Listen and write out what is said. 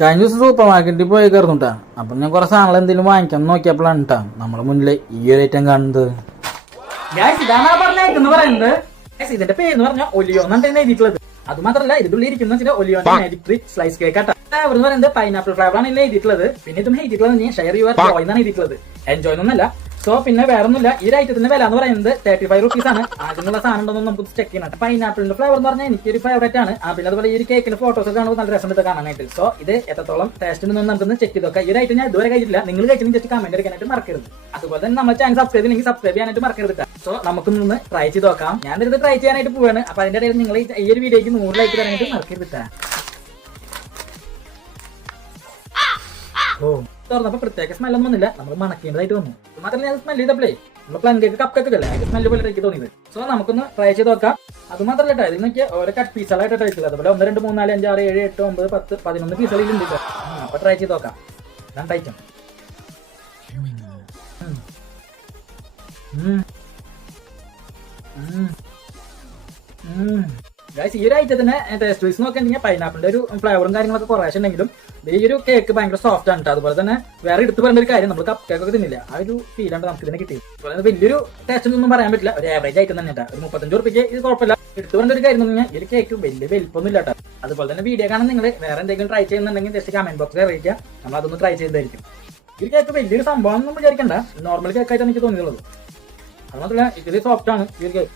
കഴിഞ്ഞ ദിവസം സൂപ്പർ മാർക്കറ്റിൽ പോയി കയറുന്നുട്ടാ. അപ്പൊ ഞാൻ കുറെ സാധനങ്ങൾ എന്തെങ്കിലും വാങ്ങിക്കാൻ നോക്കിയപ്പോഴാണ് കേട്ടാ നമ്മളെ മുന്നിലെ ഈ ഒരു ഐറ്റം കാണുന്നത്. ഇതിന്റെ പേര് പറഞ്ഞാൽ ഒലിയോ എന്നാണ് എഴുതിയിട്ടുള്ളത്. അത് മാത്രമല്ല ഇതിൽ ഇരിക്കുന്ന ഒലിയോ സ്ലൈസ് കേക്ക് ആട്ടാ. ഫ്ലേവർ എന്ന് പറയുന്നത് പൈനാപ്പിൾ ഫ്ലേവർ ആണ് എഴുതിയിട്ടുള്ളത്. പിന്നെ ഇതും എഴുതിയിട്ടുള്ളത് ഷെയർ യുവർ ജോയ് എന്നാണ് എഴുതിയിട്ടുള്ളത്. എൻജോയ് ഒന്നല്ല. സോ പിന്നെ വേറെ ഒന്നുമില്ല. ഈ ഐറ്റത്തിന്റെ വില എന്ന് പറയുന്നത് 35 rupees ആണ്. അതിനുള്ള സാധനം ഉണ്ടോ നമുക്ക് ചെക്ക് ചെയ്യണം. പൈനാപ്പിളിന്റെ ഫ്ലേവർ എന്ന് പറഞ്ഞാൽ എനിക്കൊരു ഫേവറേറ്റ് ആണ്. പിന്നെ അതുപോലെ ഈ ഒരു കേക്കിന്റെ ഫോട്ടോസ് ഒക്കെ കാണുമ്പോൾ നല്ല രസം കാണാനായിട്ട്. സോ ഇത് എത്രത്തോളം ടേസ്റ്റ് ഉണ്ടെന്ന് നമുക്കൊന്ന് ചെക്ക് ചെയ്ത് നോക്കാം. ഈ ഒരു ഐറ്റം ഞാൻ ഇതുവരെ കഴിച്ചില്ല. നിങ്ങൾ കഴിച്ചിട്ടുണ്ടെങ്കിൽ ജസ്റ്റ് കമന്റ് അടിക്കാനായിട്ട് മറക്കരുത്. അതുപോലെ തന്നെ നമ്മൾ ചാനൽ സബ്സ്ക്രൈബ് ചെയ്യണമെങ്കിൽ സബ്സ്ക്രൈബ് ചെയ്യാനായിട്ട് മറക്കരുത്. സോ നമുക്കൊന്ന് ട്രൈ ചെയ്ത് നോക്കാം. ഞാൻ ഇത് ട്രൈ ചെയ്യാനായിട്ട് പോവാണ്. അപ്പൊ അതിന്റെ ഇടയിൽ നിങ്ങൾ ഈ ഒരു വീഡിയോക്ക് 100 ലൈക്ക് തരാനായിട്ട് മറക്കരുത്. തുറന്നപ്പോ പ്രത്യേക സ്മെല്ലൊന്നും വന്നില്ല. നമ്മൾ മണക്കേണ്ടതായിട്ട് വന്നു. മാത്രമല്ല ഞാൻ സ്മെല് ചെയ്തപ്പോഴേ നമ്മൾ പ്ലം കേക്ക് കപ്പ് കേക്ക് അല്ലേ അതിന്റെ സ്മെല്ല് പോലെ എനിക്ക് തോന്നിയത്. സോ നമുക്കൊന്ന് ട്രൈ ചെയ്ത് നോക്കാം. അത് മാത്രമല്ല കേട്ടോ, ഇതിൽ നോക്കിയാൽ ഓരോ കട്ട് പീസുകളായിട്ട് കഴിച്ചത്. അതുപോലെ 1 2 3 4 5 6 7 8 9 10 11 പീസുകളിലുണ്ട്. അപ്പൊ ട്രൈ ചെയ്ത് നോക്കാം. രണ്ട് ഐറ്റം. ഈ ഒരു ഐറ്റത്തിന് ടേസ്റ്റ് വൈസ് നോക്കുകയാണെങ്കിൽ പൈനാപ്പിളിന്റെ ഒരു ഫ്ലേവറും കാര്യങ്ങളൊക്കെ കുറേശ്ശെ ഉണ്ടെങ്കിലും ഈ ഒരു കേക്ക് ഭയങ്കര സോഫ്റ്റ് ആണ്. അതുപോലെ തന്നെ വേറെ എടുത്ത് പറയേണ്ട ഒരു കാര്യം, നമ്മൾ കപ്പ് കേക്ക് ഒക്കെ തിന്നില്ല, ആ ഒരു ഫീലാണ് നമുക്ക് ഇതിനെ കിട്ടിയത്. അതുപോലെ വലിയൊരു ടേസ്റ്റ് ഒന്നും പറയാൻ പറ്റില്ല. ഒരു ആവറേജ് ഐറ്റം തന്നെ കേട്ടോ. ഒരു 35 രൂപയ്ക്ക് ഇത് കുഴപ്പമില്ല. എടുത്ത് പറയേണ്ട ഒരു കാര്യം എന്ന് പറഞ്ഞാൽ ഈ ഒരു കേക്ക് വലിയ വലിപ്പൊന്നും ഇല്ല കേട്ടോ. അതുപോലെ തന്നെ വീഡിയോ കാണാൻ നിങ്ങൾ വേറെ എന്തെങ്കിലും ട്രൈ ചെയ്യുന്നുണ്ടെങ്കിൽ ജസ്റ്റ് കമന്റ് ബോക്സിൽ അറിയിക്കുക. നമ്മൾ അതൊന്ന് ട്രൈ ചെയ്യുന്നതായിരിക്കും. ഈ ഒരു കേക്ക് വലിയൊരു സംഭവം ഒന്നും വിചാരിക്കണ്ട. നോർമൽ കേക്കായിട്ടാണ് എനിക്ക് തോന്നിയുള്ളത്. അത് മാത്രമല്ല ഇതിൽ സോഫ്റ്റ് ആണ് ഈ ഒരു കേക്ക്.